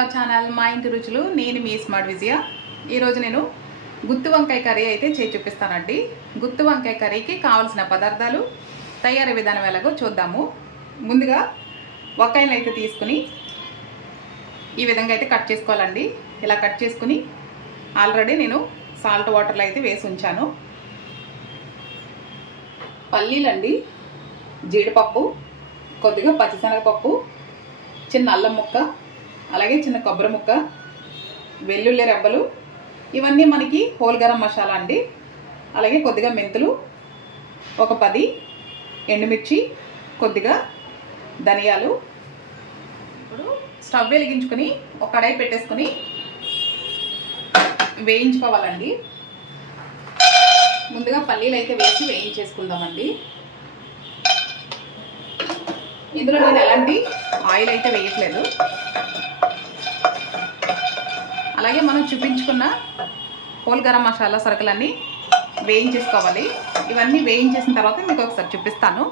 Our channel మా ఇంటి రుచులు. నేను మీ స్మార్ట్ విజయ. ఈరోజు నేను గుత్తి వంకాయ కర్రీ అయితే చేసి చూపిస్తానండి. గుత్తి వంకాయ కర్రీకి కావాల్సిన పదార్థాలు, తయారీ విధానం ఎలాగో చూద్దాము. ముందుగా వంకాయలు అయితే తీసుకుని ఈ విధంగా అయితే కట్ చేసుకోవాలండి. ఇలా కట్ చేసుకుని ఆల్రెడీ నేను సాల్ట్ వాటర్లో అయితే వేసి ఉంచాను. పల్లీలండి, జీడిపప్పు, కొద్దిగా పచ్చిశనగపప్పు, చిన్న అల్లం ముక్క, అలాగే చిన్న కొబ్బరి ముక్క, వెల్లుల్లి రెబ్బలు, ఇవన్నీ మనకి హోల్ గరం మసాలా అండి. అలాగే కొద్దిగా మెంతులు, ఒక 10 ఎండుమిర్చి, కొద్దిగా ధనియాలు. ఇప్పుడు స్టవ్ వెలిగించుకొని ఒక కడాయి పెట్టేసుకొని వేయించుకోవాలండి. ముందుగా పల్లీలు అయితే వేసి వేయించేసుకుందామండి. ఇందులో నేను ఎలాంటి ఆయిల్ అయితే వేయట్లేదు. అలాగే మనం చూపించుకున్న హోల్ గరం మసాలా సరుకులన్నీ వేయించేసుకోవాలి. ఇవన్నీ వేయించేసిన తర్వాత మీకు ఒకసారి చూపిస్తాను.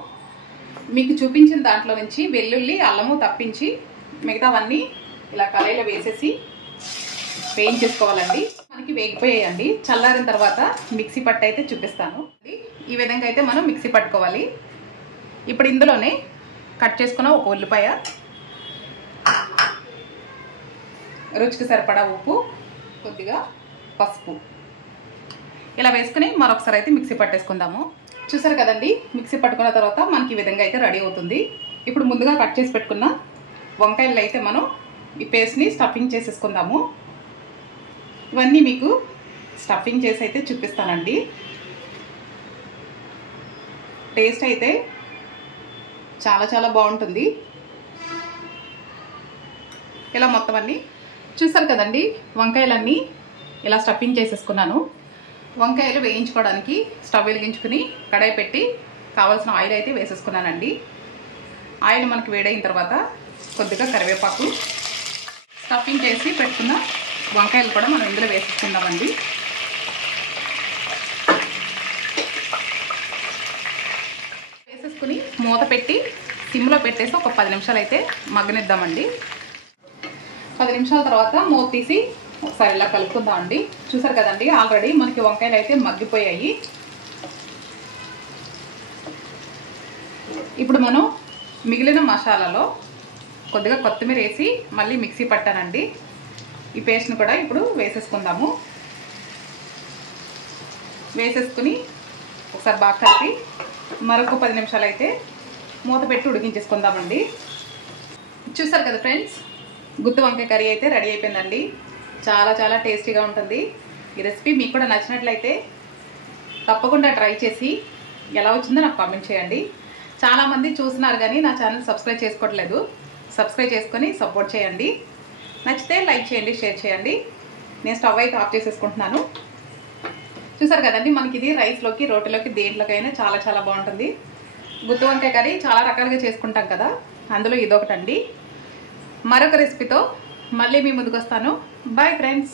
మీకు చూపించిన దాంట్లో నుంచి వెల్లుల్లి, అల్లము తప్పించి మిగతావన్నీ ఇలా కడాయిలో వేసేసి వేయించేసుకోవాలండి. మనకి వేగిపోయాయండి. చల్లారిన తర్వాత మిక్సీ పట్టు అయితే చూపిస్తాను. ఈ విధంగా అయితే మనం మిక్సీ పట్టుకోవాలి. ఇప్పుడు ఇందులోనే కట్ చేసుకున్న ఒక ఉల్లిపాయ, రుచికి సరిపడా ఉప్పు, కొద్దిగా పసుపు ఇలా వేసుకుని మరొకసారి అయితే మిక్సీ పట్టేసుకుందాము. చూసారు కదండి, మిక్సీ పట్టుకున్న తర్వాత మనకి ఈ విధంగా అయితే రెడీ అవుతుంది. ఇప్పుడు ముందుగా కట్ చేసి పెట్టుకున్న వంకాయలు అయితే మనం ఈ పేస్ట్ని స్టఫింగ్ చేసేసుకుందాము. ఇవన్నీ మీకు స్టఫింగ్ చేసి అయితే చూపిస్తానండి. టేస్ట్ అయితే చాలా చాలా బాగుంటుంది. ఇలా మొత్తం అన్నీ చూసారు కదండి, వంకాయలన్నీ ఇలా స్టఫింగ్ చేసేసుకున్నాను. వంకాయలు వేయించుకోవడానికి స్టవ్ వెలిగించుకుని కడాయి పెట్టి కావాల్సిన ఆయిల్ అయితే వేసేసుకున్నానండి. ఆయిల్ మనకి వేడైన తర్వాత కొద్దిగా కరివేపాకు, స్టఫింగ్ చేసి పెట్టుకున్న వంకాయలు కూడా మనం ఇందులో వేసేసుకుందామండి. వేసేసుకుని మూత పెట్టి సిమ్లో పెట్టేసి ఒక 10 నిమిషాలు అయితే మగ్గనిద్దామండి. 10 నిమిషాల తర్వాత మూత తీసి ఒకసారి ఇలా కలుపుకుందామండి. చూసారు కదండి, ఆల్రెడీ మనకి వంకాయలు అయితే మగ్గిపోయాయి. ఇప్పుడు మనం మిగిలిన మసాలాలో కొద్దిగా కొత్తిమీర వేసి మళ్ళీ మిక్సీ పట్టానండి. ఈ పేస్ట్ని కూడా ఇప్పుడు వేసేసుకుందాము. వేసేసుకుని ఒకసారి బాగా కలిపి మరొక 10 నిమిషాలు అయితే మూత పెట్టి ఉడికించేసుకుందామండి. చూసారు కదా ఫ్రెండ్స్, గుత్తి వంకాయ కర్రీ అయితే రెడీ అయిపోయిందండి. చాలా చాలా టేస్టీగా ఉంటుంది. ఈ రెసిపీ మీకు కూడా నచ్చినట్లయితే తప్పకుండా ట్రై చేసి ఎలా వచ్చిందో నాకు కామెంట్ చేయండి. చాలామంది చూస్తున్నారు కానీ నా ఛానల్ సబ్స్క్రైబ్ చేసుకోవట్లేదు. సబ్స్క్రైబ్ చేసుకొని సపోర్ట్ చేయండి. నచ్చితే లైక్ చేయండి, షేర్ చేయండి. నేను స్టవ్ అయితే ఆఫ్ చేసేసుకుంటున్నాను. చూసారు కదండి, మనకి ఇది రైస్లోకి, రోటీలోకి, దేంట్లోకైనా చాలా చాలా బాగుంటుంది. గుత్తి వంకాయ కర్రీ చాలా రకాలుగా చేసుకుంటాం కదా, అందులో ఇదొకటండి. మరొక రెసిపీతో మళ్ళీ మీ ముందుకు వస్తాను. Bye friends.